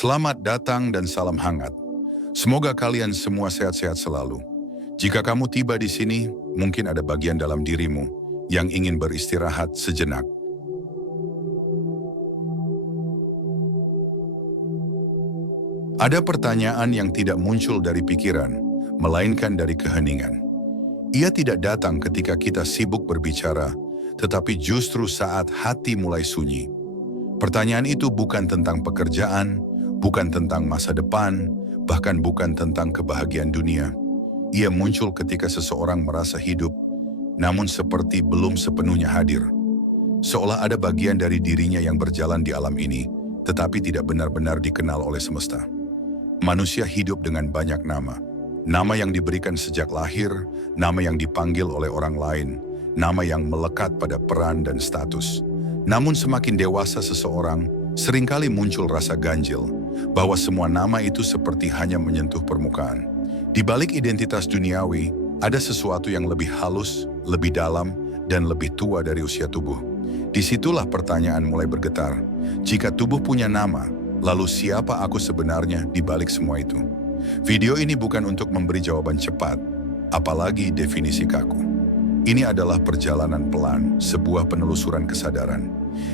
Selamat datang dan salam hangat. Semoga kalian semua sehat-sehat selalu. Jika kamu tiba di sini, mungkin ada bagian dalam dirimu yang ingin beristirahat sejenak. Ada pertanyaan yang tidak muncul dari pikiran, melainkan dari keheningan. Ia tidak datang ketika kita sibuk berbicara, tetapi justru saat hati mulai sunyi. Pertanyaan itu bukan tentang pekerjaan, bukan tentang masa depan, bahkan bukan tentang kebahagiaan dunia. Ia muncul ketika seseorang merasa hidup, namun seperti belum sepenuhnya hadir. Seolah ada bagian dari dirinya yang berjalan di alam ini, tetapi tidak benar-benar dikenal oleh semesta. Manusia hidup dengan banyak nama. Nama yang diberikan sejak lahir, nama yang dipanggil oleh orang lain, nama yang melekat pada peran dan status. Namun semakin dewasa seseorang, seringkali muncul rasa ganjil, bahwa semua nama itu seperti hanya menyentuh permukaan. Di balik identitas duniawi, ada sesuatu yang lebih halus, lebih dalam, dan lebih tua dari usia tubuh. Disitulah pertanyaan mulai bergetar. Jika tubuh punya nama, lalu siapa aku sebenarnya di balik semua itu? Video ini bukan untuk memberi jawaban cepat, apalagi definisi kaku. Ini adalah perjalanan pelan, sebuah penelusuran kesadaran.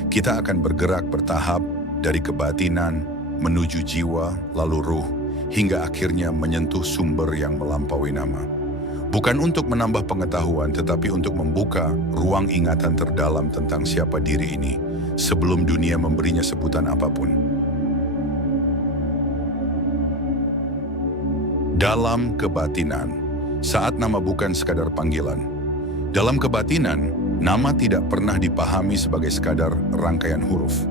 Kita akan bergerak bertahap dari kebatinan, menuju jiwa, lalu ruh, hingga akhirnya menyentuh sumber yang melampaui nama. Bukan untuk menambah pengetahuan, tetapi untuk membuka ruang ingatan terdalam tentang siapa diri ini, sebelum dunia memberinya sebutan apapun. Dalam kebatinan, saat nama bukan sekadar panggilan. Dalam kebatinan, nama tidak pernah dipahami sebagai sekadar rangkaian huruf.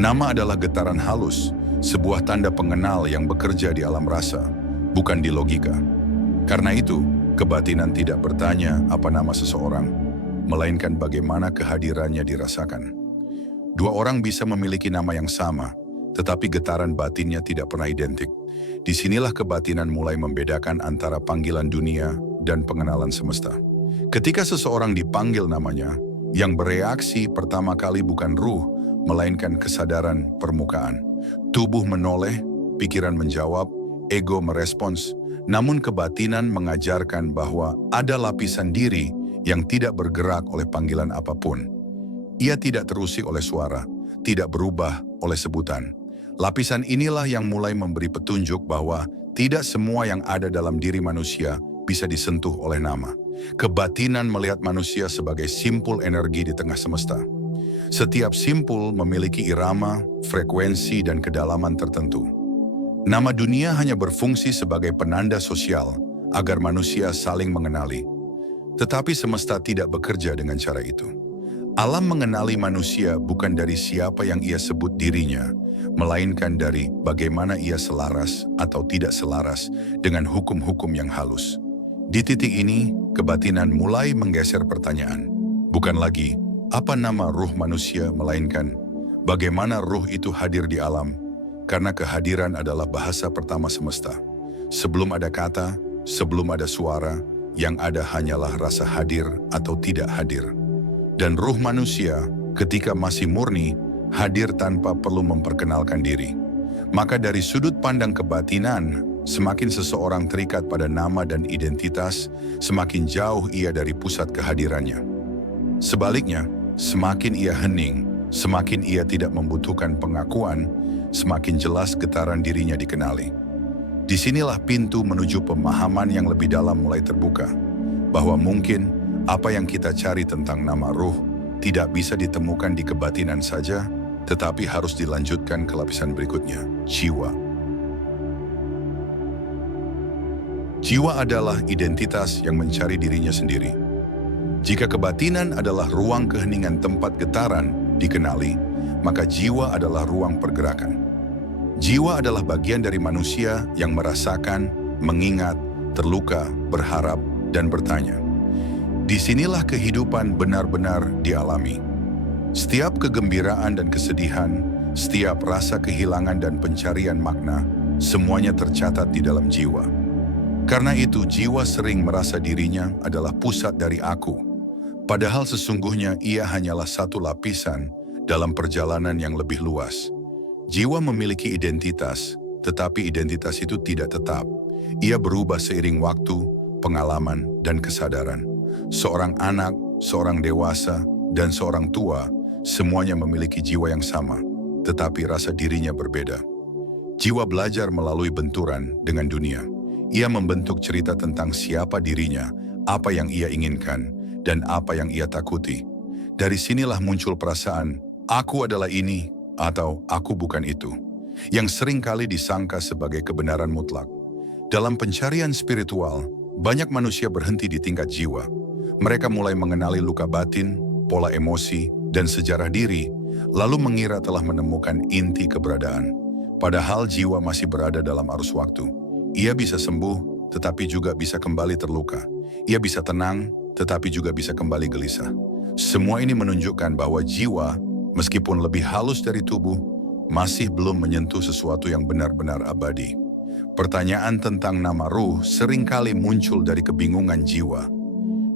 Nama adalah getaran halus, sebuah tanda pengenal yang bekerja di alam rasa, bukan di logika. Karena itu, kebatinan tidak bertanya apa nama seseorang, melainkan bagaimana kehadirannya dirasakan. Dua orang bisa memiliki nama yang sama, tetapi getaran batinnya tidak pernah identik. Disinilah kebatinan mulai membedakan antara panggilan dunia dan pengenalan semesta. Ketika seseorang dipanggil namanya, yang bereaksi pertama kali bukan ruh, melainkan kesadaran permukaan. Tubuh menoleh, pikiran menjawab, ego merespons, namun kebatinan mengajarkan bahwa ada lapisan diri yang tidak bergerak oleh panggilan apapun. Ia tidak terusik oleh suara, tidak berubah oleh sebutan. Lapisan inilah yang mulai memberi petunjuk bahwa tidak semua yang ada dalam diri manusia bisa disentuh oleh nama. Kebatinan melihat manusia sebagai simpul energi di tengah semesta. Setiap simpul memiliki irama, frekuensi, dan kedalaman tertentu. Nama dunia hanya berfungsi sebagai penanda sosial agar manusia saling mengenali. Tetapi semesta tidak bekerja dengan cara itu. Alam mengenali manusia bukan dari siapa yang ia sebut dirinya, melainkan dari bagaimana ia selaras atau tidak selaras dengan hukum-hukum yang halus. Di titik ini, kebatinan mulai menggeser pertanyaan. Bukan lagi, apa nama ruh manusia, melainkan bagaimana ruh itu hadir di alam, karena kehadiran adalah bahasa pertama semesta. Sebelum ada kata, sebelum ada suara, yang ada hanyalah rasa hadir atau tidak hadir. Dan ruh manusia, ketika masih murni, hadir tanpa perlu memperkenalkan diri. Maka dari sudut pandang kebatinan, semakin seseorang terikat pada nama dan identitas, semakin jauh ia dari pusat kehadirannya. Sebaliknya, semakin ia hening, semakin ia tidak membutuhkan pengakuan, semakin jelas getaran dirinya dikenali. Disinilah pintu menuju pemahaman yang lebih dalam mulai terbuka, bahwa mungkin apa yang kita cari tentang nama ruh tidak bisa ditemukan di kebatinan saja, tetapi harus dilanjutkan ke lapisan berikutnya, jiwa. Jiwa adalah identitas yang mencari dirinya sendiri. Jika kebatinan adalah ruang keheningan tempat getaran dikenali, maka jiwa adalah ruang pergerakan. Jiwa adalah bagian dari manusia yang merasakan, mengingat, terluka, berharap, dan bertanya. Disinilah kehidupan benar-benar dialami. Setiap kegembiraan dan kesedihan, setiap rasa kehilangan dan pencarian makna, semuanya tercatat di dalam jiwa. Karena itu jiwa sering merasa dirinya adalah pusat dari aku, padahal sesungguhnya ia hanyalah satu lapisan dalam perjalanan yang lebih luas. Jiwa memiliki identitas, tetapi identitas itu tidak tetap. Ia berubah seiring waktu, pengalaman, dan kesadaran. Seorang anak, seorang dewasa, dan seorang tua, semuanya memiliki jiwa yang sama, tetapi rasa dirinya berbeda. Jiwa belajar melalui benturan dengan dunia. Ia membentuk cerita tentang siapa dirinya, apa yang ia inginkan, dan apa yang ia takuti. Dari sinilah muncul perasaan, aku adalah ini, atau aku bukan itu, yang seringkali disangka sebagai kebenaran mutlak. Dalam pencarian spiritual, banyak manusia berhenti di tingkat jiwa. Mereka mulai mengenali luka batin, pola emosi, dan sejarah diri, lalu mengira telah menemukan inti keberadaan. Padahal jiwa masih berada dalam arus waktu. Ia bisa sembuh, tetapi juga bisa kembali terluka. Ia bisa tenang, tetapi juga bisa kembali gelisah. Semua ini menunjukkan bahwa jiwa, meskipun lebih halus dari tubuh, masih belum menyentuh sesuatu yang benar-benar abadi. Pertanyaan tentang nama ruh seringkali muncul dari kebingungan jiwa.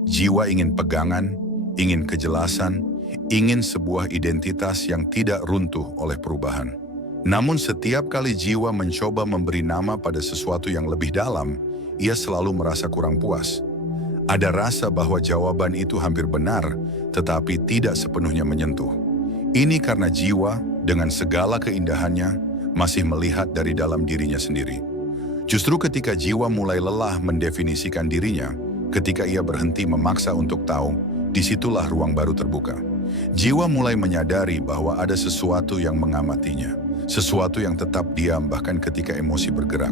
Jiwa ingin pegangan, ingin kejelasan, ingin sebuah identitas yang tidak runtuh oleh perubahan. Namun setiap kali jiwa mencoba memberi nama pada sesuatu yang lebih dalam, ia selalu merasa kurang puas. Ada rasa bahwa jawaban itu hampir benar, tetapi tidak sepenuhnya menyentuh. Ini karena jiwa, dengan segala keindahannya, masih melihat dari dalam dirinya sendiri. Justru ketika jiwa mulai lelah mendefinisikan dirinya, ketika ia berhenti memaksa untuk tahu, disitulah ruang baru terbuka. Jiwa mulai menyadari bahwa ada sesuatu yang mengamatinya, sesuatu yang tetap diam bahkan ketika emosi bergerak.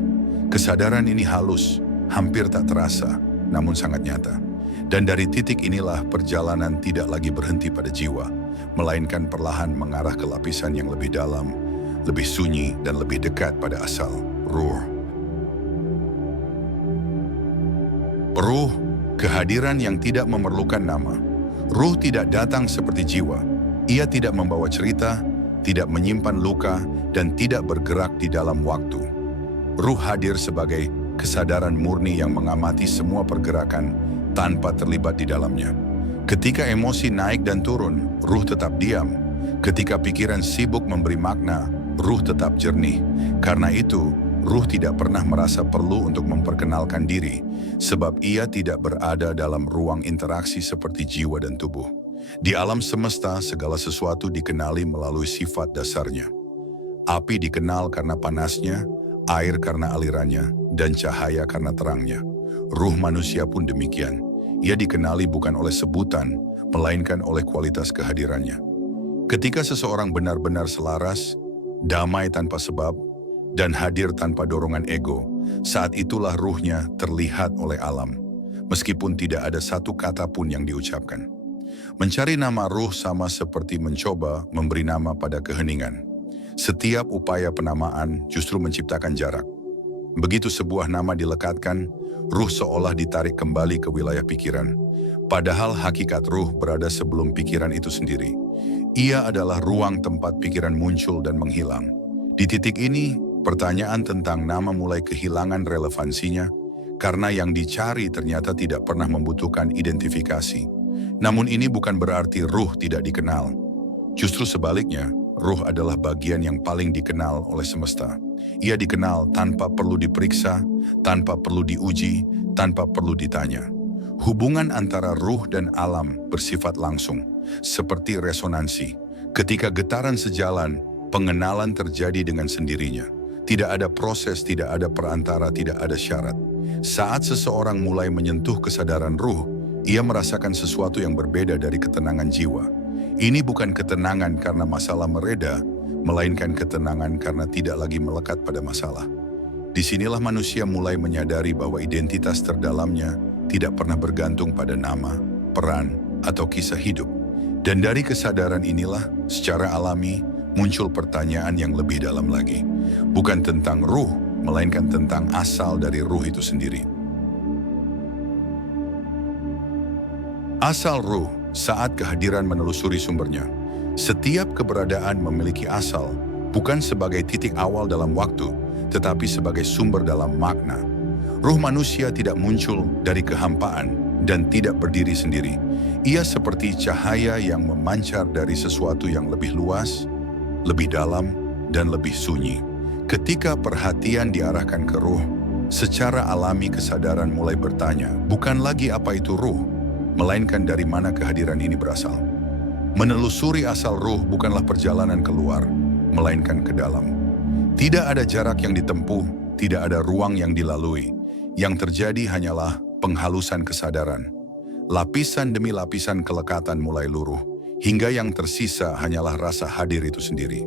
Kesadaran ini halus, hampir tak terasa, namun sangat nyata. Dan dari titik inilah perjalanan tidak lagi berhenti pada jiwa, melainkan perlahan mengarah ke lapisan yang lebih dalam, lebih sunyi, dan lebih dekat pada asal, ruh. Ruh, kehadiran yang tidak memerlukan nama. Ruh tidak datang seperti jiwa. Ia tidak membawa cerita, tidak menyimpan luka, dan tidak bergerak di dalam waktu. Ruh hadir sebagai kesadaran murni yang mengamati semua pergerakan tanpa terlibat di dalamnya. Ketika emosi naik dan turun, ruh tetap diam. Ketika pikiran sibuk memberi makna, ruh tetap jernih. Karena itu, ruh tidak pernah merasa perlu untuk memperkenalkan diri, sebab ia tidak berada dalam ruang interaksi seperti jiwa dan tubuh. Di alam semesta, segala sesuatu dikenali melalui sifat dasarnya. Api dikenal karena panasnya, air karena alirannya, dan cahaya karena terangnya. Ruh manusia pun demikian. Ia dikenali bukan oleh sebutan, melainkan oleh kualitas kehadirannya. Ketika seseorang benar-benar selaras, damai tanpa sebab, dan hadir tanpa dorongan ego, saat itulah ruhnya terlihat oleh alam, meskipun tidak ada satu kata pun yang diucapkan. Mencari nama ruh sama seperti mencoba memberi nama pada keheningan. Setiap upaya penamaan justru menciptakan jarak. Begitu sebuah nama dilekatkan, ruh seolah ditarik kembali ke wilayah pikiran. Padahal hakikat ruh berada sebelum pikiran itu sendiri. Ia adalah ruang tempat pikiran muncul dan menghilang. Di titik ini, pertanyaan tentang nama mulai kehilangan relevansinya, karena yang dicari ternyata tidak pernah membutuhkan identifikasi. Namun ini bukan berarti ruh tidak dikenal. Justru sebaliknya, ruh adalah bagian yang paling dikenal oleh semesta. Ia dikenal tanpa perlu diperiksa, tanpa perlu diuji, tanpa perlu ditanya. Hubungan antara ruh dan alam bersifat langsung, seperti resonansi. Ketika getaran sejalan, pengenalan terjadi dengan sendirinya. Tidak ada proses, tidak ada perantara, tidak ada syarat. Saat seseorang mulai menyentuh kesadaran ruh, ia merasakan sesuatu yang berbeda dari ketenangan jiwa. Ini bukan ketenangan karena masalah mereda, melainkan ketenangan karena tidak lagi melekat pada masalah. Disinilah manusia mulai menyadari bahwa identitas terdalamnya tidak pernah bergantung pada nama, peran, atau kisah hidup. Dan dari kesadaran inilah, secara alami, muncul pertanyaan yang lebih dalam lagi. Bukan tentang ruh, melainkan tentang asal dari ruh itu sendiri. Asal ruh, saat kehadiran menelusuri sumbernya. Setiap keberadaan memiliki asal, bukan sebagai titik awal dalam waktu, tetapi sebagai sumber dalam makna. Ruh manusia tidak muncul dari kehampaan dan tidak berdiri sendiri. Ia seperti cahaya yang memancar dari sesuatu yang lebih luas, lebih dalam, dan lebih sunyi. Ketika perhatian diarahkan ke ruh, secara alami kesadaran mulai bertanya, bukan lagi apa itu ruh, melainkan dari mana kehadiran ini berasal. Menelusuri asal ruh bukanlah perjalanan keluar, melainkan ke dalam. Tidak ada jarak yang ditempuh, tidak ada ruang yang dilalui. Yang terjadi hanyalah penghalusan kesadaran. Lapisan demi lapisan kelekatan mulai luruh, hingga yang tersisa hanyalah rasa hadir itu sendiri.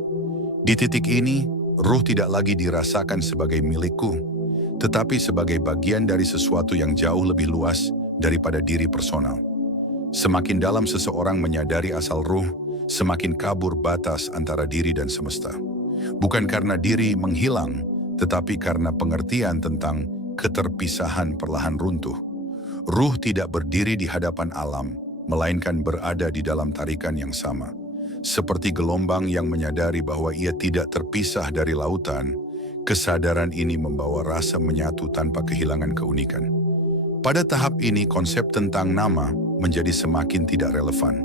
Di titik ini, ruh tidak lagi dirasakan sebagai milikku, tetapi sebagai bagian dari sesuatu yang jauh lebih luas daripada diri personal. Semakin dalam seseorang menyadari asal ruh, semakin kabur batas antara diri dan semesta. Bukan karena diri menghilang, tetapi karena pengertian tentang keterpisahan perlahan runtuh. Ruh tidak berdiri di hadapan alam, melainkan berada di dalam tarikan yang sama. Seperti gelombang yang menyadari bahwa ia tidak terpisah dari lautan, kesadaran ini membawa rasa menyatu tanpa kehilangan keunikan. Pada tahap ini, konsep tentang nama menjadi semakin tidak relevan.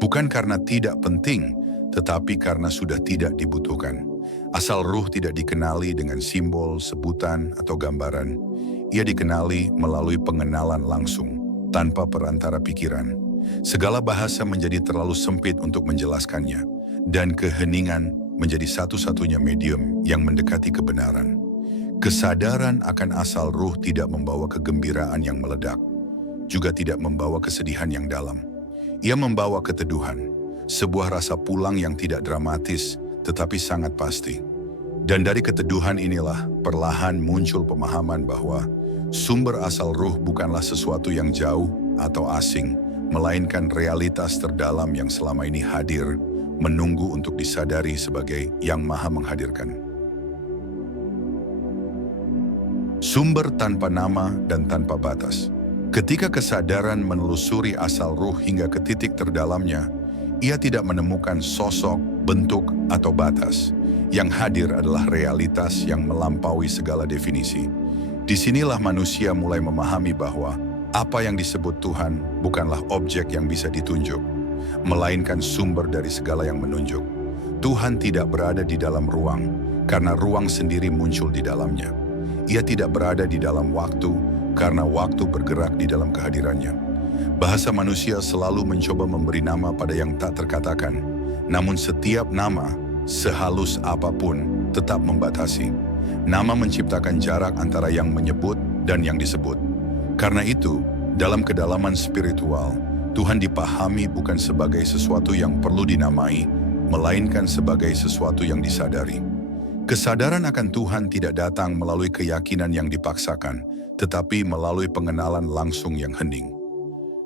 Bukan karena tidak penting, tetapi karena sudah tidak dibutuhkan. Asal ruh tidak dikenali dengan simbol, sebutan, atau gambaran. Ia dikenali melalui pengenalan langsung, tanpa perantara pikiran. Segala bahasa menjadi terlalu sempit untuk menjelaskannya, dan keheningan menjadi satu-satunya medium yang mendekati kebenaran. Kesadaran akan asal ruh tidak membawa kegembiraan yang meledak, juga tidak membawa kesedihan yang dalam. Ia membawa keteduhan, sebuah rasa pulang yang tidak dramatis, tetapi sangat pasti. Dan dari keteduhan inilah perlahan muncul pemahaman bahwa sumber asal ruh bukanlah sesuatu yang jauh atau asing, melainkan realitas terdalam yang selama ini hadir, menunggu untuk disadari sebagai yang maha menghadirkan. Sumber tanpa nama dan tanpa batas. Ketika kesadaran menelusuri asal ruh hingga ke titik terdalamnya, ia tidak menemukan sosok, bentuk, atau batas. Yang hadir adalah realitas yang melampaui segala definisi. Disinilah manusia mulai memahami bahwa apa yang disebut Tuhan bukanlah objek yang bisa ditunjuk, melainkan sumber dari segala yang menunjuk. Tuhan tidak berada di dalam ruang, karena ruang sendiri muncul di dalamnya. Ia tidak berada di dalam waktu, karena waktu bergerak di dalam kehadirannya. Bahasa manusia selalu mencoba memberi nama pada yang tak terkatakan, namun setiap nama, sehalus apapun, tetap membatasi. Nama menciptakan jarak antara yang menyebut dan yang disebut. Karena itu, dalam kedalaman spiritual, Tuhan dipahami bukan sebagai sesuatu yang perlu dinamai, melainkan sebagai sesuatu yang disadari. Kesadaran akan Tuhan tidak datang melalui keyakinan yang dipaksakan, tetapi melalui pengenalan langsung yang hening.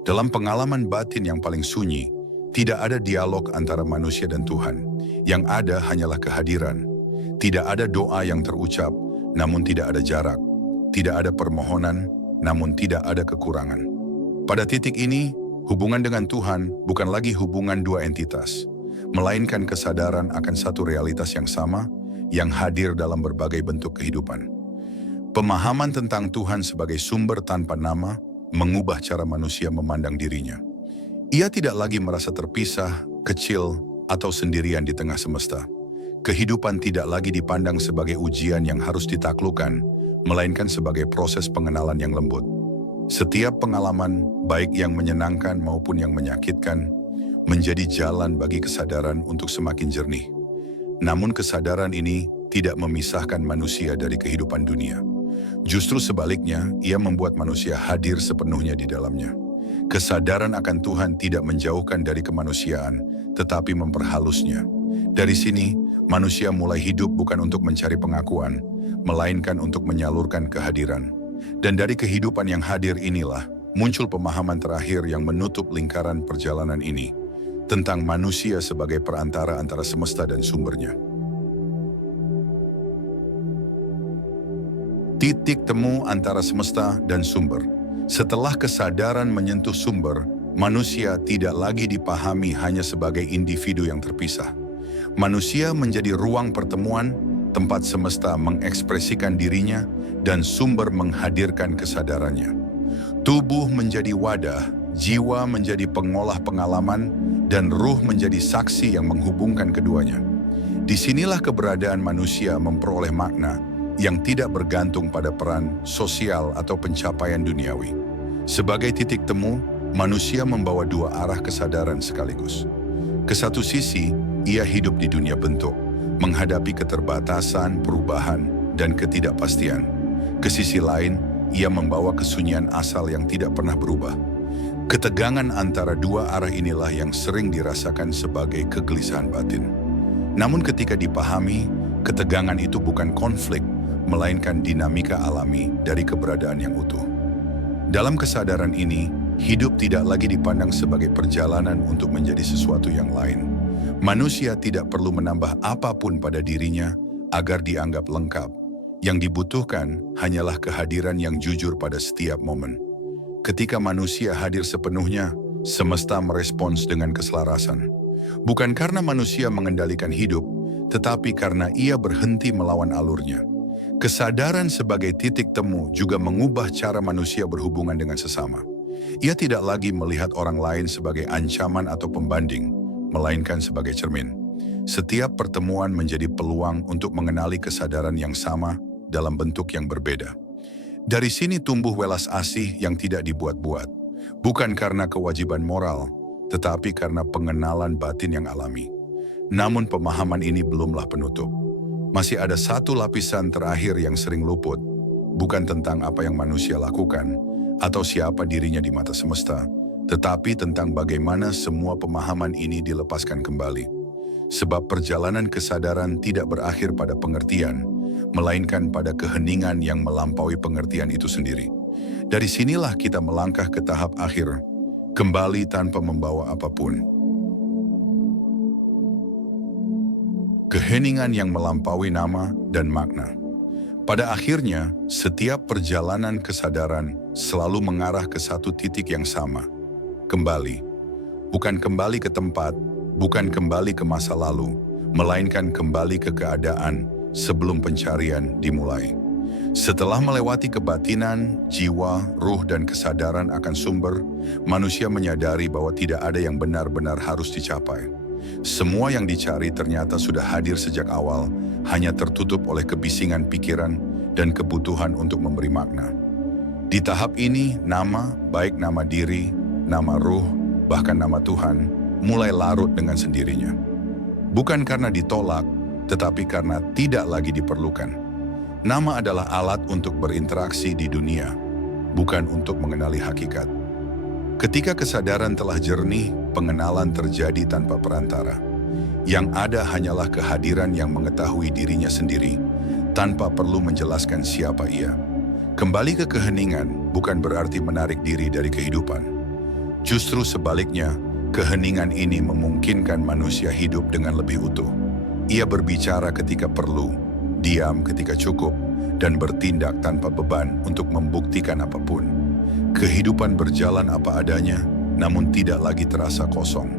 Dalam pengalaman batin yang paling sunyi, tidak ada dialog antara manusia dan Tuhan. Yang ada hanyalah kehadiran. Tidak ada doa yang terucap, namun tidak ada jarak. Tidak ada permohonan, namun tidak ada kekurangan. Pada titik ini, hubungan dengan Tuhan bukan lagi hubungan dua entitas, melainkan kesadaran akan satu realitas yang sama, yang hadir dalam berbagai bentuk kehidupan. Pemahaman tentang Tuhan sebagai sumber tanpa nama mengubah cara manusia memandang dirinya. Ia tidak lagi merasa terpisah, kecil, atau sendirian di tengah semesta. Kehidupan tidak lagi dipandang sebagai ujian yang harus ditaklukkan, melainkan sebagai proses pengenalan yang lembut. Setiap pengalaman, baik yang menyenangkan maupun yang menyakitkan, menjadi jalan bagi kesadaran untuk semakin jernih. Namun kesadaran ini tidak memisahkan manusia dari kehidupan dunia. Justru sebaliknya, ia membuat manusia hadir sepenuhnya di dalamnya. Kesadaran akan Tuhan tidak menjauhkan dari kemanusiaan, tetapi memperhalusnya. Dari sini, manusia mulai hidup bukan untuk mencari pengakuan, melainkan untuk menyalurkan kehadiran. Dan dari kehidupan yang hadir inilah, muncul pemahaman terakhir yang menutup lingkaran perjalanan ini, tentang manusia sebagai perantara antara semesta dan sumbernya. Titik temu antara semesta dan sumber. Setelah kesadaran menyentuh sumber, manusia tidak lagi dipahami hanya sebagai individu yang terpisah. Manusia menjadi ruang pertemuan, tempat semesta mengekspresikan dirinya, dan sumber menghadirkan kesadarannya. Tubuh menjadi wadah, jiwa menjadi pengolah pengalaman, dan ruh menjadi saksi yang menghubungkan keduanya. Disinilah keberadaan manusia memperoleh makna yang tidak bergantung pada peran sosial atau pencapaian duniawi. Sebagai titik temu, manusia membawa dua arah kesadaran sekaligus. Ke satu sisi, ia hidup di dunia bentuk, menghadapi keterbatasan, perubahan, dan ketidakpastian. Ke sisi lain, ia membawa kesunyian asal yang tidak pernah berubah. Ketegangan antara dua arah inilah yang sering dirasakan sebagai kegelisahan batin. Namun ketika dipahami, ketegangan itu bukan konflik, melainkan dinamika alami dari keberadaan yang utuh. Dalam kesadaran ini, hidup tidak lagi dipandang sebagai perjalanan untuk menjadi sesuatu yang lain. Manusia tidak perlu menambah apapun pada dirinya agar dianggap lengkap. Yang dibutuhkan hanyalah kehadiran yang jujur pada setiap momen. Ketika manusia hadir sepenuhnya, semesta merespons dengan keselarasan. Bukan karena manusia mengendalikan hidup, tetapi karena ia berhenti melawan alurnya. Kesadaran sebagai titik temu juga mengubah cara manusia berhubungan dengan sesama. Ia tidak lagi melihat orang lain sebagai ancaman atau pembanding, melainkan sebagai cermin. Setiap pertemuan menjadi peluang untuk mengenali kesadaran yang sama dalam bentuk yang berbeda. Dari sini tumbuh welas asih yang tidak dibuat-buat, bukan karena kewajiban moral, tetapi karena pengenalan batin yang alami. Namun pemahaman ini belumlah penutup. Masih ada satu lapisan terakhir yang sering luput, bukan tentang apa yang manusia lakukan atau siapa dirinya di mata semesta, tetapi tentang bagaimana semua pemahaman ini dilepaskan kembali. Sebab perjalanan kesadaran tidak berakhir pada pengertian, melainkan pada keheningan yang melampaui pengertian itu sendiri. Dari sinilah kita melangkah ke tahap akhir, kembali tanpa membawa apapun. Keheningan yang melampaui nama dan makna. Pada akhirnya, setiap perjalanan kesadaran selalu mengarah ke satu titik yang sama. Kembali. Bukan kembali ke tempat, bukan kembali ke masa lalu, melainkan kembali ke keadaan sebelum pencarian dimulai. Setelah melewati kebatinan, jiwa, ruh, dan kesadaran akan sumber, manusia menyadari bahwa tidak ada yang benar-benar harus dicapai. Semua yang dicari ternyata sudah hadir sejak awal, hanya tertutup oleh kebisingan pikiran dan kebutuhan untuk memberi makna. Di tahap ini, nama, baik nama diri, nama ruh, bahkan nama Tuhan, mulai larut dengan sendirinya. Bukan karena ditolak, tetapi karena tidak lagi diperlukan. Nama adalah alat untuk berinteraksi di dunia, bukan untuk mengenali hakikat. Ketika kesadaran telah jernih, pengenalan terjadi tanpa perantara. Yang ada hanyalah kehadiran yang mengetahui dirinya sendiri, tanpa perlu menjelaskan siapa ia. Kembali ke keheningan bukan berarti menarik diri dari kehidupan. Justru sebaliknya, keheningan ini memungkinkan manusia hidup dengan lebih utuh. Ia berbicara ketika perlu, diam ketika cukup, dan bertindak tanpa beban untuk membuktikan apapun. Kehidupan berjalan apa adanya, namun tidak lagi terasa kosong.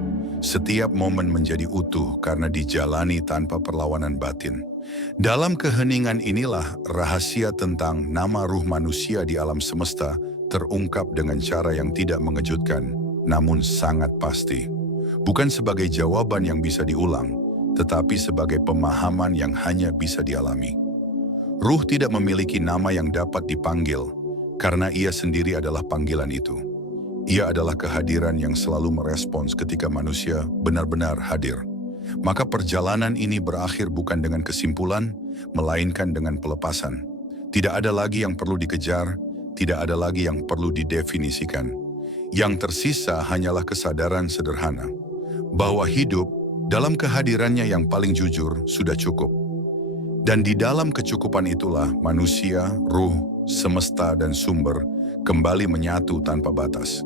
Setiap momen menjadi utuh karena dijalani tanpa perlawanan batin. Dalam keheningan inilah rahasia tentang nama ruh manusia di alam semesta terungkap dengan cara yang tidak mengejutkan, namun sangat pasti. Bukan sebagai jawaban yang bisa diulang, tetapi sebagai pemahaman yang hanya bisa dialami. Ruh tidak memiliki nama yang dapat dipanggil, karena ia sendiri adalah panggilan itu. Ia adalah kehadiran yang selalu merespons ketika manusia benar-benar hadir. Maka perjalanan ini berakhir bukan dengan kesimpulan, melainkan dengan pelepasan. Tidak ada lagi yang perlu dikejar, tidak ada lagi yang perlu didefinisikan. Yang tersisa hanyalah kesadaran sederhana, bahwa hidup dalam kehadirannya yang paling jujur sudah cukup. Dan di dalam kecukupan itulah manusia, ruh, semesta, dan sumber kembali menyatu tanpa batas.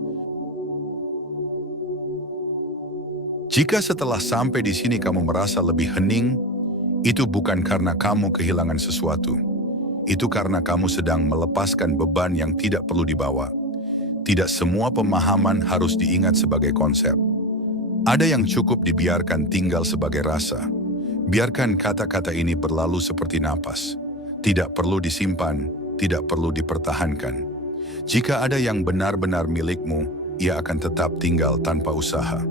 Jika setelah sampai di sini kamu merasa lebih hening, itu bukan karena kamu kehilangan sesuatu. Itu karena kamu sedang melepaskan beban yang tidak perlu dibawa. Tidak semua pemahaman harus diingat sebagai konsep. Ada yang cukup dibiarkan tinggal sebagai rasa. Biarkan kata-kata ini berlalu seperti napas. Tidak perlu disimpan, tidak perlu dipertahankan. Jika ada yang benar-benar milikmu, ia akan tetap tinggal tanpa usaha.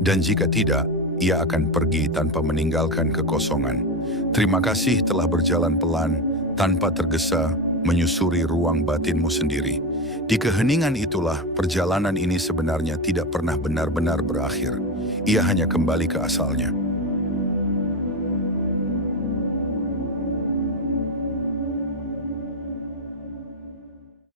Dan jika tidak, ia akan pergi tanpa meninggalkan kekosongan. Terima kasih telah berjalan pelan, tanpa tergesa, menyusuri ruang batinmu sendiri. Di keheningan itulah perjalanan ini sebenarnya tidak pernah benar-benar berakhir. Ia hanya kembali ke asalnya.